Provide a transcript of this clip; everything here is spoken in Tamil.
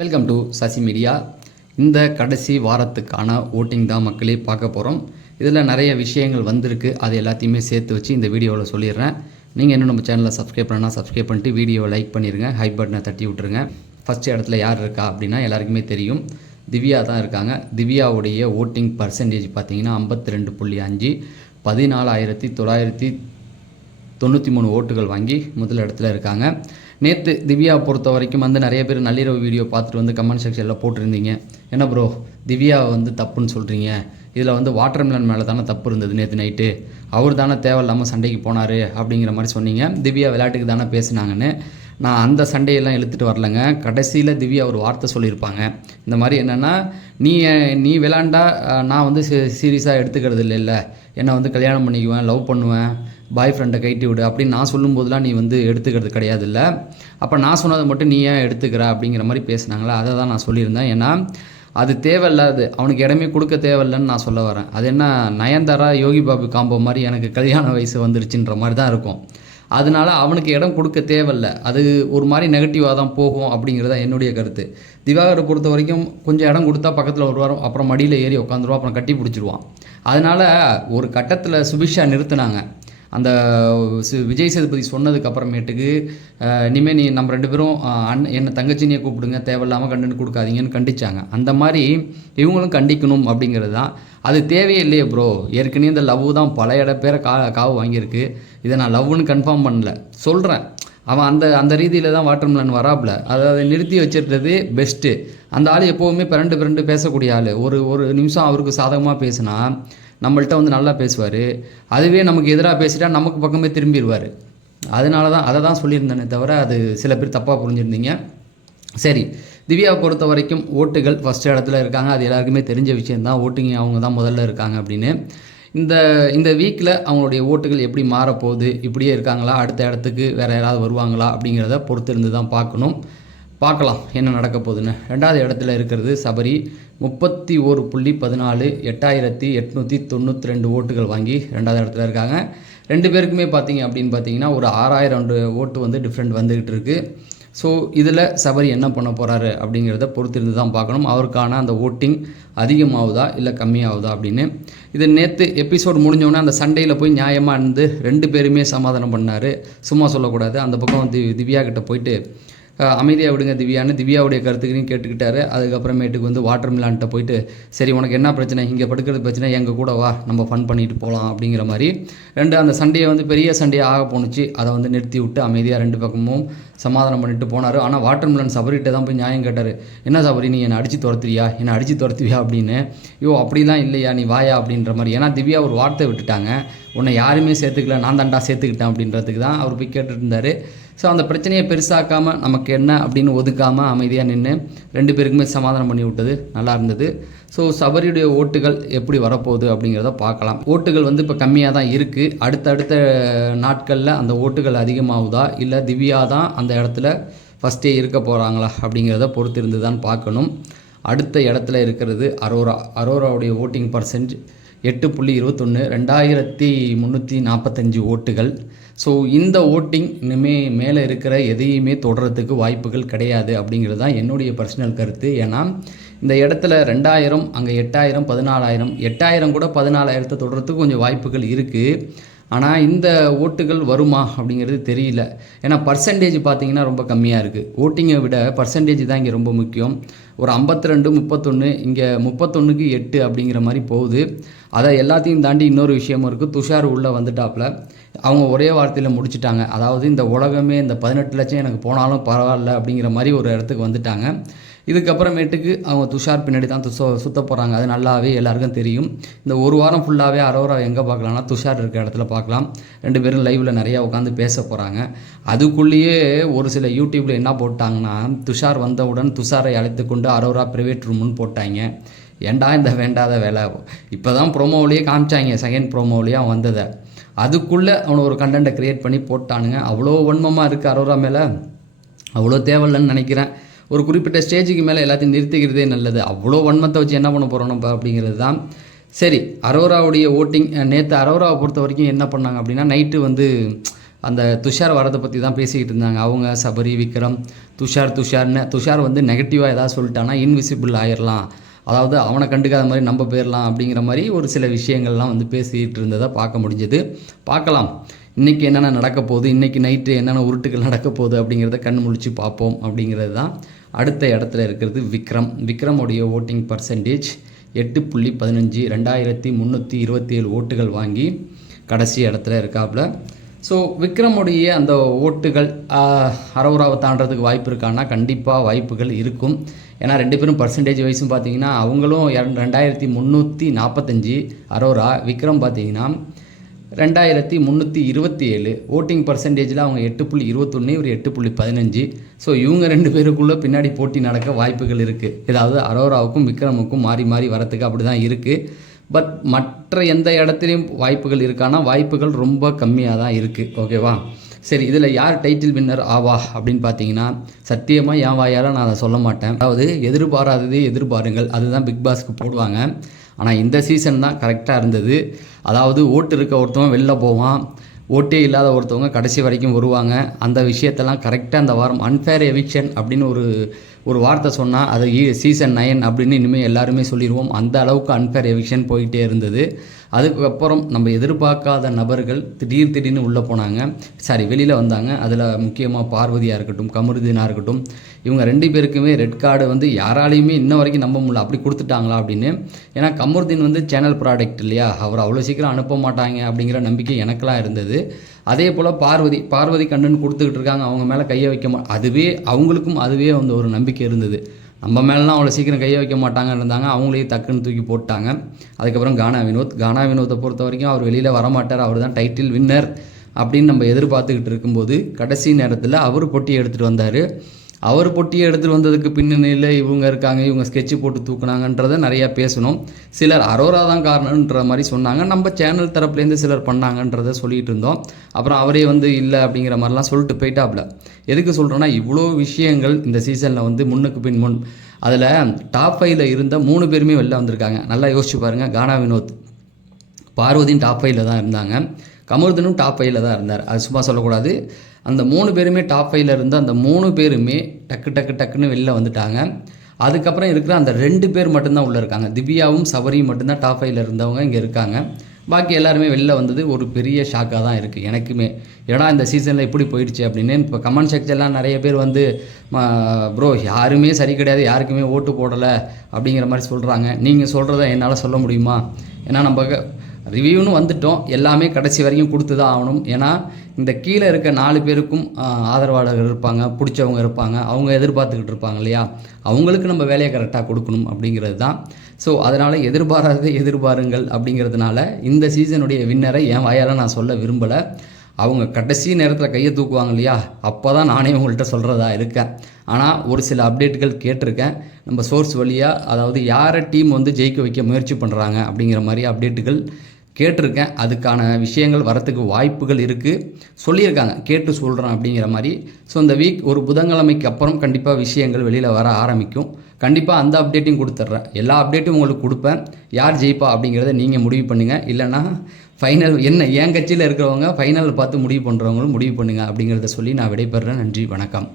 Welcome to Sasi media. இந்த கடைசி வாரத்துக்கான ஓட்டிங் தான் மக்களே பார்க்க போகிறோம். இதில் நிறைய விஷயங்கள் வந்திருக்கு, அது எல்லாத்தையுமே சேர்த்து வச்சு இந்த வீடியோவில் சொல்லிடுறேன். நீங்கள் இன்னும் நம்ம சேனலை சப்ஸ்கிரைப் பண்ணால் சப்ஸ்கிரைப் பண்ணிட்டு வீடியோவை லைக் பண்ணிடுங்க, ஹைப் பட்டனை தட்டி விட்டுருங்க. ஃபஸ்ட்டு இடத்துல யார் இருக்கா அப்படின்னா எல்லாருக்குமே தெரியும், திவ்யா தான் இருக்காங்க. திவ்யாவுடைய ஓட்டிங் பர்சன்டேஜ் பார்த்தீங்கன்னா 52.5, 14,993 ஓட்டுகள் வாங்கி முதல் இடத்துல இருக்காங்க. நேற்று திவ்யா பொறுத்த வரைக்கும் நிறைய பேர் நள்ளிரவு வீடியோ பார்த்துட்டு கமெண்ட் செக்ஷனில் போட்டிருந்தீங்க, என்ன ப்ரோ திவ்யா தப்புன்னு சொல்கிறீங்க, இதில் வாட்டர்மெலன் மேலே தானே தப்பு இருந்தது, நேற்று நைட்டு அவர் தானே தேவையில்லாமல் சண்டைக்கு போனார் அப்படிங்கிற மாதிரி சொன்னீங்க. திவ்யா விளையாட்டுக்கு தானே பேசினாங்கன்னு. நான் அந்த சண்டையெல்லாம் இழுத்துட்டு வரலைங்க. கடைசியில் திவ்யா ஒரு வார்த்தை சொல்லியிருப்பாங்க, இந்த மாதிரி என்னென்னா, நீ விளாண்டா நான் சீரியஸாக எடுத்துக்கிறது இல்லை, என்னை கல்யாணம் பண்ணிக்குவேன், லவ் பண்ணுவேன், பாய் ஃப்ரெண்டை கைட்டி விடு அப்படின்னு நான் சொல்லும்போதெலாம் நீ எடுத்துக்கிறது கிடையாது இல்லை, அப்போ நான் சொன்னதை மட்டும் நீ ஏன் எடுத்துக்கிற அப்படிங்கிற மாதிரி பேசுனாங்களா. அதை தான் நான் சொல்லியிருந்தேன். ஏன்னா அது தேவையில்லாது, அவனுக்கு இடமே கொடுக்க தேவையில்லைன்னு நான் சொல்ல வரேன். அது என்ன நயன்தாரா யோகி பாபு காம்போ மாதிரி எனக்கு கல்யாண வயசு வந்துருச்சுன்ற மாதிரி தான் இருக்கும். அதனால அவனுக்கு இடம் கொடுக்க தேவையில்லை, அது ஒரு மாதிரி நெகட்டிவாக தான் போகும் அப்படிங்கிறத என்னுடைய கருத்து. திவாகரை பொறுத்த வரைக்கும் கொஞ்சம் இடம் கொடுத்தா பக்கத்தில் வருவார், அப்புறம் மடியில் ஏறி உட்காந்துருவான், அப்புறம் கட்டி பிடிச்சிருவான். அதனால் ஒரு கட்டத்தில் சுபிஷா நிறுத்தினாங்க. அந்த விஜய் சேதுபதி சொன்னதுக்கு அப்புறமேட்டுக்கு இனிமேல் நீ நம்ம 2 பேரும் என்னை தங்கச்சினியை கூப்பிடுங்க, தேவையில்லாமல் கண்டென்ட் கொடுக்காதீங்கன்னு கண்டிச்சாங்க. அந்த மாதிரி இவங்களும் கண்டிக்கணும் அப்படிங்கிறது தான். அது தேவையே இல்லையே ப்ரோ, ஏற்கனவே இந்த லவ் தான் பல பேரை காவு வாங்கியிருக்கு. இதை நான் லவ்னு கன்ஃபார்ம் பண்ணல, சொல்கிறேன். அவன் அந்த ரீதியில் தான் வாட்டர்மெலன் வராப்புல, அதை நிறுத்தி வச்சிருக்கிறது பெஸ்ட்டு. அந்த ஆள் எப்போவுமே பிறண்டு பேசக்கூடிய ஆள். ஒரு நிமிஷம் அவருக்கு சாதகமாக பேசினா நம்மள்கிட்ட நல்லா பேசுவார், அதுவே நமக்கு எதிராக பேசிட்டா நமக்கு பக்கமே திரும்பிடுவார். அதனால தான் அதை தான் சொல்லியிருந்தேனே தவிர அது சில பேர் தப்பாக புரிஞ்சுருந்தீங்க. சரி, திவ்யாவை பொறுத்த வரைக்கும் ஓட்டுகள் ஃபஸ்ட்டு இடத்துல இருக்காங்க, அது எல்லாருக்குமே தெரிஞ்ச விஷயந்தான். ஓட்டிங் அவங்க தான் முதல்ல இருக்காங்க அப்படின்னு. இந்த வீக்கில் அவங்களுடைய ஓட்டுகள் எப்படி மாறப்போகுது, இப்படியே இருக்காங்களா, அடுத்த இடத்துக்கு வேறு யாராவது வருவாங்களா அப்படிங்கிறத பொறுத்து இருந்து தான் பார்க்கலாம் என்ன நடக்க போகுதுன்னு. 2வது இடத்துல இருக்கிறது சபரி, 31.14, 8,892 ஓட்டுகள் வாங்கி 2வது இடத்துல இருக்காங்க. 2 பேருக்குமே பார்த்தீங்கன்னா ஒரு 6,000 ஓட்டு டிஃப்ரெண்ட் வந்துக்கிட்டு இருக்குது. ஸோ இதில் சபரி என்ன பண்ண போகிறாரு அப்படிங்கிறத பொறுத்திருந்து தான் பார்க்கணும். அவருக்கான அந்த ஓட்டிங் அதிகமாகுதா இல்லை கம்மியாகுதா அப்படின்னு. இது நேற்று எபிசோடு முடிஞ்சோடனே அந்த சண்டையில் போய் நியாயமாக இருந்து 2 பேருமே சமாதானம் பண்ணார். சும்மா சொல்லக்கூடாது. அந்த பக்கம் திவ்யா கிட்ட போயிட்டு அமைதியாக விடுங்க திவ்யான்னு திவ்யாவுடைய கருத்துக்குன்னு கேட்டுக்கிட்டாரு. அதுக்கப்புறமேட்டுக்கு வாட்டர்மெலான்ட்ட போயிட்டு, சரி உனக்கு என்ன பிரச்சனை, இங்கே படுக்கிறது பிரச்சனை, எங்கள் கூட வா, நம்ம ஃபன் பண்ணிட்டு போகலாம் அப்படிங்கிற மாதிரி அந்த சண்டையை பெரிய சண்டையாக ஆக போணுச்சு. அதை நிறுத்தி விட்டு அமைதியாக 2 பக்கமும் சமாதானம் பண்ணிட்டு போனார். ஆனால் வாட்டர்மெலன் சபரிகிட்ட தான் போய் நியாயம் கேட்டார், என்ன சபரி நீ என்னை அடித்து துரத்துவியா அப்படின்னு. அப்படிலாம் இல்லையா, நீ வாயா அப்படின்ற மாதிரி. ஏன்னா திவ்யா ஒரு வார்த்தை விட்டுட்டாங்க, உன்னை யாருமே சேர்த்துக்கல, நான் தாண்டா சேர்த்துக்கிட்டேன் அப்படின்றதுக்கு தான் அவர் போய் கேட்டுட்டு இருந்தார். ஸோ அந்த பிரச்சனையை பெருசாக்காமல் நமக்கு என்ன அப்படின்னு ஒதுக்காமல் அமைதியாக நின்று 2 பேருக்குமே சமாதானம் பண்ணி விட்டது நல்லா இருந்தது. ஸோ சபரியுடைய ஓட்டுகள் எப்படி வரப்போகுது அப்படிங்கிறத பார்க்கலாம். ஓட்டுகள் இப்போ கம்மியாக தான் இருக்குது. அடுத்தடுத்த நாட்களில் அந்த ஓட்டுகள் அதிகமாகுதா இல்லை திவ்யா தான் அந்த இடத்துல ஃபஸ்ட்டே இருக்க போகிறாங்களா அப்படிங்கிறத பொறுத்து இருந்து தான் பார்க்கணும். அடுத்த இடத்துல இருக்கிறது அரோராவுடைய ஓட்டிங் பர்சன்ட் 8.21, 2,345 ஓட்டுகள். ஸோ இந்த ஓட்டிங் இனிமேல் மேலே இருக்கிற எதையுமே தொடர்றதுக்கு வாய்ப்புகள் கிடையாது அப்படிங்கிறது தான் என்னுடைய பர்சனல் கருத்து. ஏன்னா இந்த இடத்துல 2,000, அங்கே 8,000, 14,000, 8,000 கூட 14,000 தொடர்றதுக்கு கொஞ்சம் வாய்ப்புகள் இருக்குது. ஆனால் இந்த ஓட்டுகள் வருமா அப்படிங்கிறது தெரியல. ஏன்னா பர்சன்டேஜ் பார்த்திங்கன்னா ரொம்ப கம்மியாக இருக்குது. ஓட்டிங்கை விட பர்சன்டேஜ் தான் இங்கே ரொம்ப முக்கியம். ஒரு 52, 31, இங்கே 31க்கு 8 அப்படிங்கிற மாதிரி போகுது. அதை எல்லாத்தையும் தாண்டி இன்னொரு விஷயமும் இருக்குது. துஷார் உள்ளே வந்துட்டாப்புல, அவங்க ஒரே வார்த்தையில் முடிச்சுட்டாங்க. அதாவது இந்த உலகமே இந்த 18 லட்சம் எனக்கு போனாலும் பரவாயில்ல அப்படிங்கிற மாதிரி ஒரு இடத்துக்கு வந்துட்டாங்க. இதுக்கப்புறமேட்டுக்கு அவங்க துஷார் பின்னாடி தான் சுற்ற போகிறாங்க. அது நல்லாவே எல்லாருக்கும் தெரியும். இந்த ஒரு வாரம் ஃபுல்லாகவே அரோரா எங்கே பார்க்கலாம்னா துஷார் இருக்க இடத்துல பார்க்கலாம். 2 பேரும் லைவில் நிறையா உட்காந்து பேச போகிறாங்க. அதுக்குள்ளேயே ஒரு சில யூடியூப்பில் என்ன போட்டாங்கன்னா, துஷார் வந்தவுடன் துஷாரை அழைத்து கொண்டு அரோரா ப்ரைவேட் ரூம்னு போட்டாங்க. ஏண்டா இந்த வேண்டாத வேலை, இப்போ தான் ப்ரோமோவிலேயே காமிச்சாங்க, செகண்ட் ப்ரோமோவிலேயே அவன் வந்ததை. அதுக்குள்ளே அவனை ஒரு கண்டென்ட்டை க்ரியேட் பண்ணி போட்டானுங்க. அவ்வளோ வன்மமாக இருக்குது அரோரா மேலே, அவ்வளோ தேவையில்லைன்னு நினைக்கிறேன். ஒரு குறிப்பிட்ட ஸ்டேஜுக்கு மேலே எல்லாத்தையும் நிறுத்திக்கிறதே நல்லது. அவ்வளோ வன்மத்தை வச்சு என்ன பண்ண போகிறோம் நம்ம அப்படிங்கிறது தான். சரி, அரோராவுடைய ஓட்டிங் நேற்று அரோராவை பொறுத்த வரைக்கும் என்ன பண்ணாங்க அப்படின்னா, நைட்டு அந்த துஷார் வரதை பற்றி தான் பேசிக்கிட்டு இருந்தாங்க. அவங்க சபரி, விக்ரம், துஷார் வந்து நெகட்டிவாக ஏதாவது சொல்லிட்டானா இன்விசிபிள் ஆயிடலாம், அதாவது அவனை கண்டுக்காத மாதிரி நம்ம போயிடலாம் அப்படிங்கிற மாதிரி ஒரு சில விஷயங்கள்லாம் வந்து பேசிக்கிட்டு இருந்ததை பார்க்க முடிஞ்சது. பார்க்கலாம் இன்றைக்கி என்னென்ன நடக்க போகுது, இன்றைக்கி நைட்டு என்னென்ன உருட்டுகள் நடக்க போகுது அப்படிங்கிறத கண் முழிச்சு பார்ப்போம். அப்படிங்கிறது தான் அடுத்த இடத்துல இருக்கிறது விக்ரமுடைய ஓட்டிங் பர்சன்டேஜ் 8.15, 2327 ஓட்டுகள் வாங்கி கடைசி இடத்துல இருக்காப்புல. ஸோ விக்ரமுடைய அந்த ஓட்டுகள் அரோராவை தாண்டறதுக்கு வாய்ப்பு இருக்கான்னா கண்டிப்பாக வாய்ப்புகள் இருக்கும். ஏன்னா 2 பேரும் பர்சன்டேஜ் வைஸும் பார்த்தீங்கன்னா அவங்களும் 2345 அரோரா, விக்ரம் பார்த்தீங்கன்னா 2327 ஓட்டிங் பர்சன்டேஜில் அவங்க 8.21, இவர் 8.15. ஸோ இவங்க 2 பேருக்குள்ளே பின்னாடி போட்டி நடக்க வாய்ப்புகள் இருக்குது. ஏதாவது அரோராவுக்கும் விக்ரமுக்கும் மாறி மாறி வரத்துக்கு அப்படி தான் இருக்குது. பட் மற்ற எந்த இடத்துலையும் வாய்ப்புகள் இருக்கானா வாய்ப்புகள் ரொம்ப கம்மியாக தான் இருக்குது. ஓகேவா? சரி, இதில் யார் டைட்டில் வின்னர் ஆவா அப்படின்னு பார்த்தீங்கன்னா சத்தியமாக என் வாயால் நான் அதை சொல்ல மாட்டேன். அதாவது எதிர்பாராததே எதிர்பாருங்கள், அதுதான் பிக் பாஸ்க்கு போடுவாங்க. ஆனால் இந்த சீசன் தான் கரெக்டாக இருந்தது. அதாவது ஓட்டு இருக்க ஒருத்தவங்க வெளில போவான், ஓட்டே இல்லாத ஒருத்தவங்க கடைசி வரைக்கும் வருவாங்க. அந்த விஷயத்தெல்லாம் கரெக்டாக அந்த வாரம் அன்ஃபேர் எவிக்ஷன் அப்படின்னு ஒரு வார்த்தை சொன்னால் அது சீசன் 9 அப்படின்னு இனிமேல் எல்லாருமே சொல்லிடுவோம். அந்த அளவுக்கு அன்ஃபேர் எவிக்ஷன் போயிட்டே இருந்தது. அதுக்கப்புறம் நம்ம எதிர்பார்க்காத நபர்கள் திடீர்னு உள்ளே போனாங்க, வெளியில் வந்தாங்க. அதில் முக்கியமாக பார்வதியாக இருக்கட்டும், கமருதீனாக இருக்கட்டும், இவங்க 2 பேருக்குமே ரெட் கார்டு வந்து யாராலையுமே இன்ன வரைக்கும் நம்ப முடியல, அப்படி கொடுத்துட்டாங்களா அப்படின்னு. ஏன்னா கமருதீன் வந்து சேனல் ப்ராடக்ட் இல்லையா, அவர் அவ்வளோ சீக்கிரம் அனுப்ப மாட்டாங்க அப்படிங்கிற நம்பிக்கை எனக்கெல்லாம் இருந்தது. அதே போல் பார்வதி கண்ணுன்னு கொடுத்துக்கிட்டு இருக்காங்க, அவங்க மேலே கையை வைக்க அதுவே அவங்களுக்கும் அதுவே வந்து ஒரு நம்பிக்கை இருந்தது. நம்ம மேலாம் அவ்வளோ சீக்கிரம் கையை வைக்க மாட்டாங்கன்னு இருந்தாங்க, அவங்களையும் டக்குன்னு தூக்கி போட்டாங்க. அதுக்கப்புறம் கானா வினோத்தை பொறுத்த வரைக்கும் அவர் வெளியில் வரமாட்டார், அவர் தான் டைட்டில் வின்னர் அப்படின்னு நம்ம எதிர்பார்த்துக்கிட்டு இருக்கும்போது கடைசி நேரத்தில் அவர் பொட்டியை எடுத்துகிட்டு வந்தார். அவர் பொட்டியை எடுத்துகிட்டு வந்ததுக்கு பின்னணியில் இவங்க இருக்காங்க, இவங்க ஸ்கெட்சு போட்டு தூக்குனாங்கன்றதை நிறையா பேசணும். சிலர் அரோரா தான் காரணன்ற மாதிரி சொன்னாங்க, நம்ம சேனல் தரப்புலேருந்து சிலர் பண்ணாங்கன்றதை சொல்லிகிட்டு இருந்தோம். அப்புறம் அவரே வந்து இல்லை அப்படிங்கிற மாதிரிலாம் சொல்லிட்டு போயிட்டாப்புல. எதுக்கு சொல்கிறேன்னா இவ்வளோ விஷயங்கள் இந்த சீசனில் வந்து முன்னுக்கு பின் முன். அதில் டாப் 5ல் இருந்த 3 பேருமே வெளில வந்திருக்காங்க. நல்லா யோசிச்சு பாருங்கள். கானா வினோத், பார்வதியும் டாப் 5ல் தான் இருந்தாங்க, கமருதனும் டாப் 5ல் தான் இருந்தார். அது சும்மா சொல்லக்கூடாது. அந்த 3 பேருமே டாப் 5ல் இருந்து அந்த 3 பேருமே டக்குன்னு வெளில வந்துட்டாங்க. அதுக்கப்புறம் இருக்கிற அந்த 2 பேர் மட்டும்தான் உள்ளே இருக்காங்க. திவ்யாவும் சபரியும் மட்டும்தான் டாப் 5ல் இருந்தவங்க இங்கே இருக்காங்க. பாக்கி எல்லாருமே வெளில வந்தது ஒரு பெரிய ஷாக்காக தான் இருக்குது எனக்குமே. ஏன்னா இந்த சீசனில் இப்படி போயிடுச்சு அப்படின்னு. இப்போ கமெண்ட் செக்ஷன்லாம் நிறைய பேர் வந்து ப்ரோ யாருமே சரி கிடையாது, யாருக்குமே ஓட்டு போடலை அப்படிங்கிற மாதிரி சொல்கிறாங்க. நீங்கள் சொல்கிறத என்னால் சொல்ல முடியுமா? ஏன்னா நம்ம ரிவ்யூன்னு வந்துட்டோம், எல்லாமே கடைசி வரைக்கும் கொடுத்து தான் ஆகணும். ஏன்னா இந்த கீழே இருக்க 4 பேருக்கும் ஆதரவாளர்கள் இருப்பாங்க, பிடிச்சவங்க இருப்பாங்க, அவங்க எதிர்பார்த்துக்கிட்டு இருப்பாங்க இல்லையா, அவங்களுக்கு நம்ம வேலையை கரெக்டாக கொடுக்கணும் அப்படிங்கிறது தான். ஸோ அதனால் எதிர்பாராததை எதிர்பாருங்கள் அப்படிங்கிறதுனால இந்த சீசனுடைய வின்னரை என் வாயால் நான் சொல்ல விரும்பலை. அவங்க கடைசி நேரத்தில் கையை தூக்குவாங்க இல்லையா, அப்போ தான் நானே உங்கள்கிட்ட சொல்கிறதா இருக்கேன். ஆனால் ஒரு சில அப்டேட்டுகள் கேட்டிருக்கேன் நம்ம சோர்ஸ் வழியாக, அதாவது யாரை டீம் வந்து ஜெயிக்க வைக்க முயற்சி பண்ணுறாங்க அப்படிங்கிற மாதிரி அப்டேட்டுகள் கேட்டிருக்கேன். அதுக்கான விஷயங்கள் வரத்துக்கு வாய்ப்புகள் இருக்குது, சொல்லியிருக்காங்க, கேட்டு சொல்கிறேன் அப்படிங்கிற மாதிரி. ஸோ இந்த வீக் ஒரு புதன்கிழமைக்கு அப்புறம் கண்டிப்பாக விஷயங்கள் வெளியில் வர ஆரம்பிக்கும். கண்டிப்பாக அந்த அப்டேட்டையும் கொடுத்துட்றேன், எல்லா அப்டேட்டும் உங்களுக்கு கொடுப்பேன். யார் ஜெயிப்பா அப்படிங்கிறத நீங்கள் முடிவு பண்ணுங்கள். இல்லைன்னா ஃபைனல் என் கட்சியில் இருக்கிறவங்க ஃபைனல் பார்த்து முடிவு பண்ணுறவங்களும் முடிவு பண்ணுங்கள் அப்படிங்கிறத சொல்லி நான் விடைபெறுறேன். நன்றி, வணக்கம்.